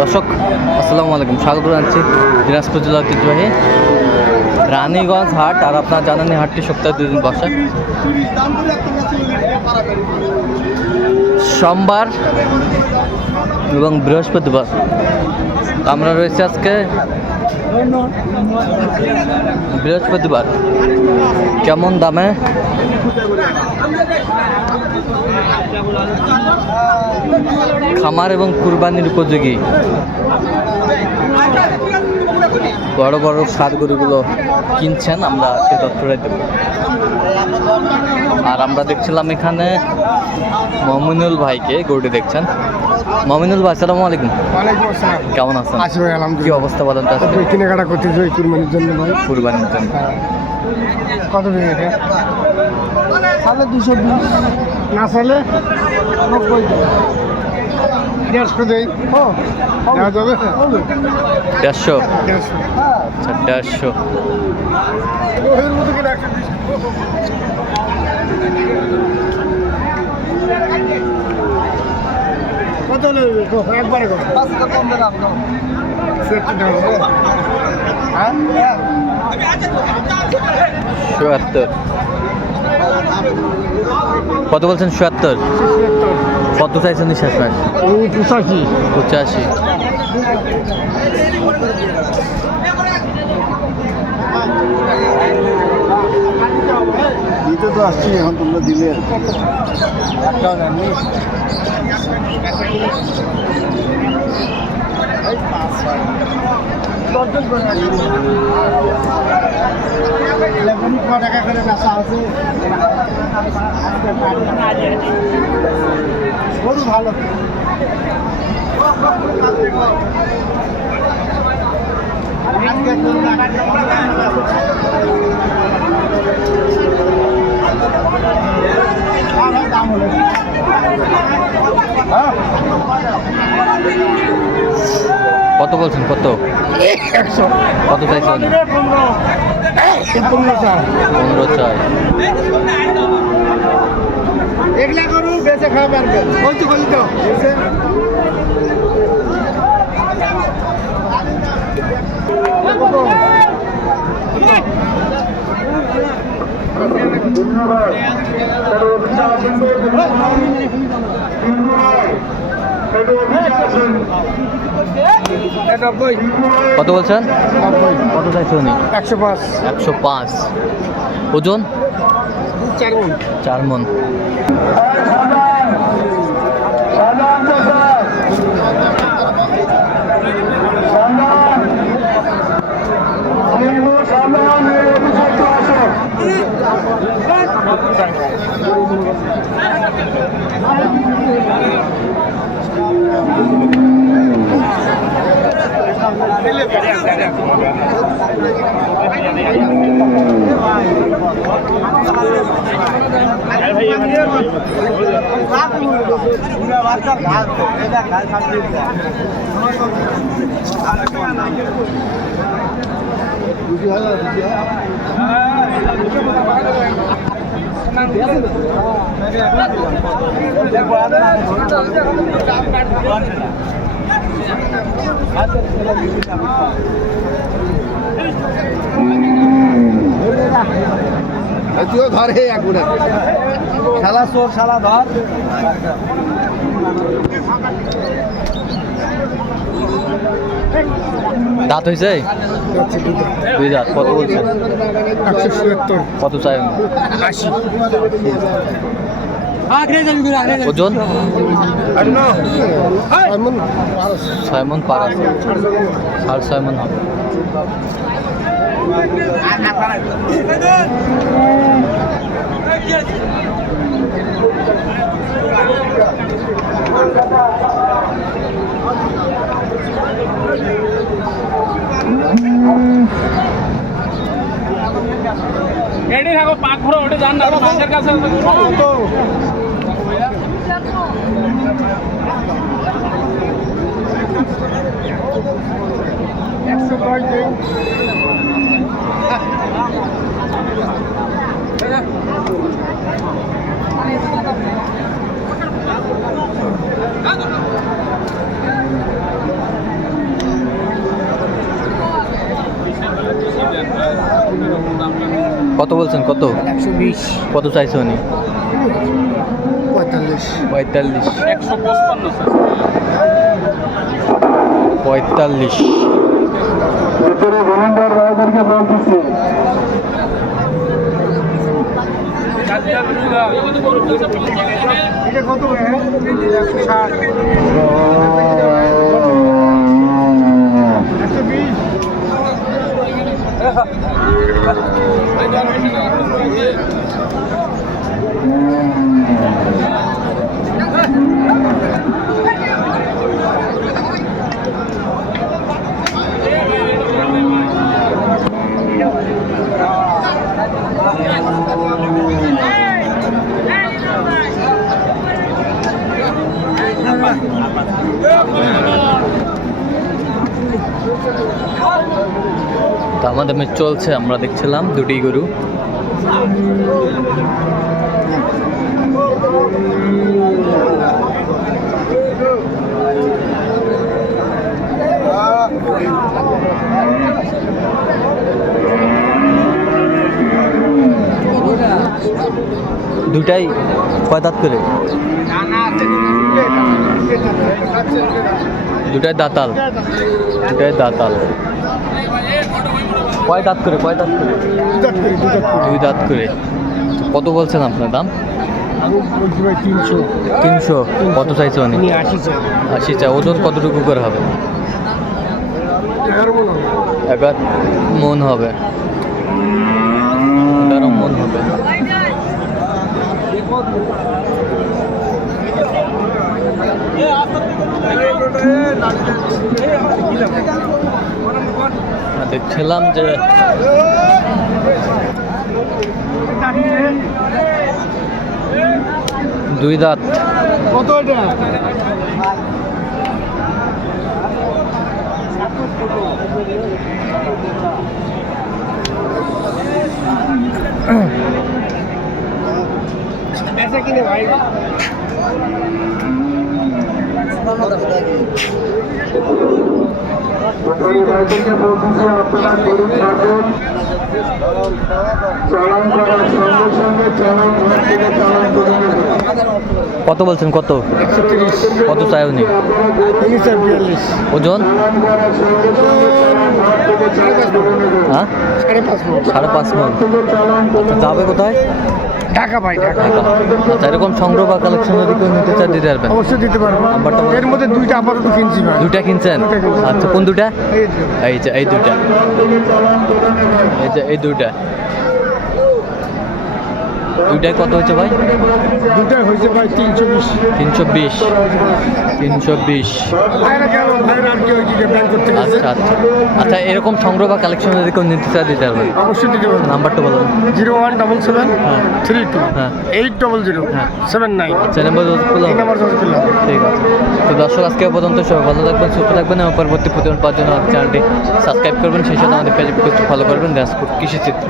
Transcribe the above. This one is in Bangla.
দর্শক আসসালামু আলাইকুম, স্বাগত জানাচ্ছি দিনাজপুর জেলা ঐতিহ্যবাহী রানীগঞ্জ হাট। আর আপনারা জানেন এই হাটটি সপ্তাহে 2 দিন বসে, সোমবার এবং বৃহস্পতিবার। আমরা রয়েছে আজকে বৃহস্পতিবার। কেমন দামে খামার এবং কুরবানির উপযোগী বড় বড় সার গরুগুলো কিনছেন, আমরা সে তথ্যটাই দেব। আর আমরা দেখছিলাম এখানে মমিনুল ভাইকে, গরুটি দেখছেন। মমিনুল ভাই, আসসালামু আলাইকুম। ওয়ালাইকুম আসসালাম। কেমন আছেন? আছি ভাই, কি আলহামদুলিল্লাহ। অবস্থা বলেন তো? কেনাকাটা করতেছি ওই কুরবানির জন্য ভাই। কুরবানির জন্য কত দিন এটা? তাহলে 220, না চাইলে 90 150 দেই। দেওয়া যাবে? 150। 150। আচ্ছা, 150। ওর মতো করে 120। কত নেবে? একবারে কত? 5 টাকা কম দেন আপনি। সেট দাও। হ্যাঁ? 77। কত বলছেন? 77। কত চাইছেন শেষ মাস? 85। 85। দিতে তো আসছি, এখন তোমরা দিলে একটাও নেননি। টাকা করে বেচা আছে, ভালো। কত বলছেন? কত? 100। কত চাইছেন? 15 চাই। এগুলা করু বেঁচে খাওয়া পারবে। বলছি বলি তো কত বলছেন? কত চাইছে উনি? 105। 105। ওজন? 4 মণ। 4 মণ। তুইও ধরে একবারে শালা চোর, শালা ধর। দাঁত হয়েছে? 2 দাঁত। কত বলছেন? 177। কত চাই? 80। ওজন? 6 মণ পার আছে। 6.5 মণ হবে। রেডি থাকো, পাক ঘুরে ওঠে যান না, মাছের কাছে তো কত বলছেন কত? 120, কত চাইছে উনি? 45, 45। 155 স্যার 45। এটা কত ভাই? 160, দামাদামি চলছে, আমরা দেখছিলাম দুটি গরু। দুটাই কয় দাঁত করে? দুটাই দাঁতাল। দুটাই দাঁতাল। কয় দাঁত করে? কয় দাঁত করে? দুই দাঁত করে। কত বলছেন আপনার দাম? আমি বলছি ভাই 300, 300। কত চাইছে উনি? 80 চাই। 80 চাই। ওজন কতটুকু করে হবে? 11 মন হবে। 11 মন হবে। দেখছিলাম যে দুই দাঁত। কত এটা? ऐसा कि नहीं भाई? কত বলছেন কত? 130, কত চাই উনি? 42, ওজন? হ্যাঁ 5.5 মণ। 5.5 মন। আচ্ছা যাবে কোথায়? ঢাকা ভাই, ঢাকা। আচ্ছা এরকম সংগ্রহ বা কালেকশন যদি কেউ নিতে চায় দিতে পারবেন? অবশ্যই দিতে পারবো। নাম্বারটা বলুন। এর মধ্যে দুইটা আপাতত কিনছি ভাই। দুইটা কিনছেন? দুইটা কিনছি। আচ্ছা কোন দুটা? এই যে। এই যে এই দুইটা। এই যে এই দুইটা। দুইটায় কত হয়েছে ভাই? দুইটা হয়েছে ভাই 320। 320। 320। ভাইরা গেল, ভাইরা আর কেউ এদিকে ব্যাংক করতে গেছে। আচ্ছা আচ্ছা আচ্ছা এরকম সংগ্রহ বা কালেকশন যদি কেউ নিতে চায় দিতে পারবেন? অবশ্যই দিতে পারবো। নাম্বারটা বলুন। 0177 হ্যাঁ 32 হ্যাঁ 800 হ্যাঁ। 79। চ্যানেল এই নাম্বার যোগাযোগ করলাম। ঠিক আছে। তো দর্শক আজকে পর্যন্ত সবাই ভালো থাকবেন, সুস্থ থাকবেন এবং পরবর্তী প্রতিদিন পাওয়ার জন্য চ্যানেলটি সাবস্ক্রাইব করবেন, সেই সাথে আমাদের ফেসবুক পেজটি ফলো করবেন। কৃষি চিত্র।